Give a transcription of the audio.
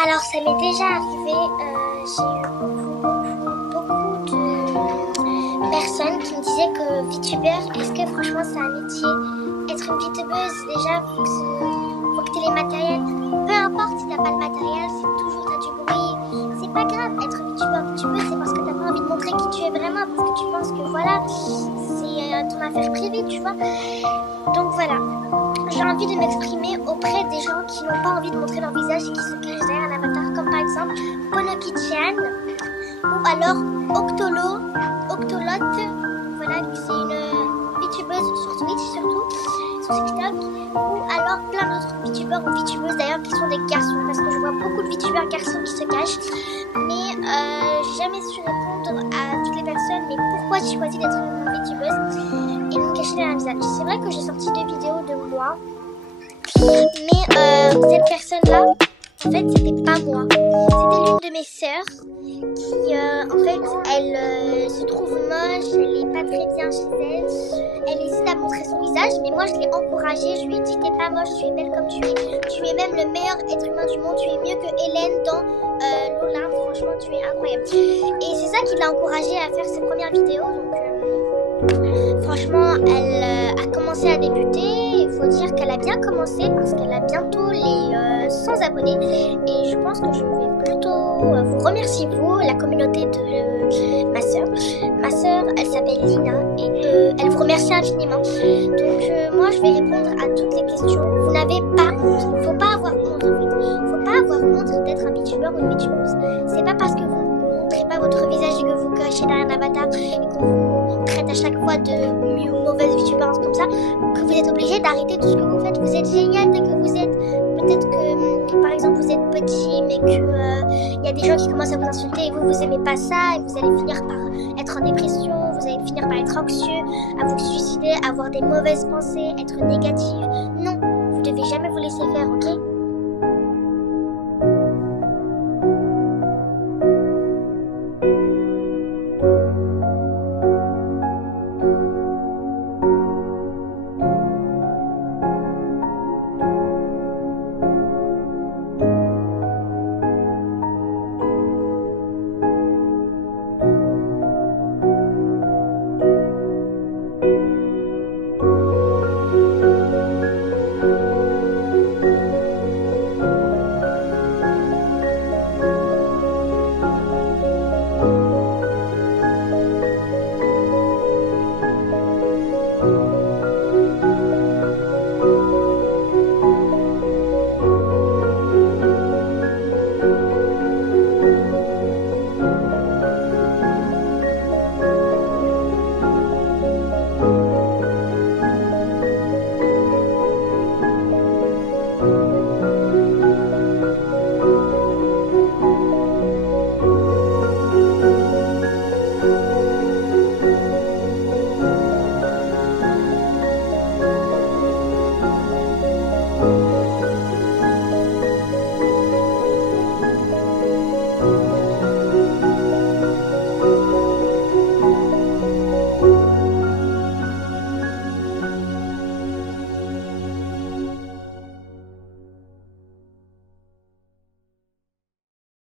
Alors, ça m'est déjà arrivé, j'ai eu beaucoup de personnes qui me disaient que VTubeur, est-ce que franchement c'est un métier? Être une VTubeuse, déjà, faut que tu aies les matériels. Peu importe si t'as pas le matériel, c'est toujours t'as du bruit. C'est pas grave, être VTubeur, VTubeuse, c'est parce que t'as pas envie de montrer qui tu es vraiment, parce que tu penses que voilà, c'est ton affaire privée, tu vois. Donc voilà. J'ai envie de m'exprimer auprès des gens qui n'ont pas envie de montrer leur visage et qui se cachent derrière un avatar, comme par exemple Ponoki-chan ou alors Octolot. Voilà, c'est une VTubeuse sur Twitch surtout, sur TikTok, ou alors plein d'autres VTubeurs ou VTubeuses d'ailleurs qui sont des garçons, parce que je vois beaucoup de VTubeurs garçons qui se cachent, mais j'ai jamais su répondre à toutes les personnes, mais pourquoi j'ai choisi d'être une VTubeuse et de me cacher derrière un visage. C'est vrai que j'ai sorti 2 vidéos de moi, mais cette personne-là, en fait, c'était pas moi. C'était l'une de mes sœurs qui, en fait, elle se trouve moche, elle est pas très bien chez elle. Elle hésite à montrer son visage, mais moi, je l'ai encouragée. Je lui ai dit, t'es pas moche, tu es belle comme tu es. Tu es même le meilleur être humain du monde. Tu es mieux que Hélène dans Lola. Franchement, tu es incroyable. Et c'est ça qui l'a encouragée à faire ses premières vidéos. Donc, franchement, elle a commencé à débuter. Il faut dire qu'elle a bien commencé parce qu'elle a bientôt les 100 abonnés. Et je pense que je vais plutôt vous remercier, vous, la communauté de ma sœur. Ma sœur, elle s'appelle Lina et elle vous remercie infiniment. Donc moi, je vais répondre à toutes les questions. Vous n'avez pas honte. Faut pas avoir honte en fait. Faut pas avoir honte d'être un VTubeur ou une VTubeuse. C'est pas parce que vous ne montrez pas votre visage et que vous cachez derrière un avatar et qu'on vous traite à chaque fois de mauvaise VTubeuse comme ça que vous êtes obligé d'arrêter tout ce que vous faites. Vous êtes génial dès que vous êtes. Peut-être que par exemple vous êtes petit mais que y a des gens qui commencent à vous insulter et vous aimez pas ça et vous allez finir par être en dépression, vous allez finir par être anxieux, à vous suicider, avoir des mauvaises pensées, être négatif. Non, vous devez jamais vous laisser faire.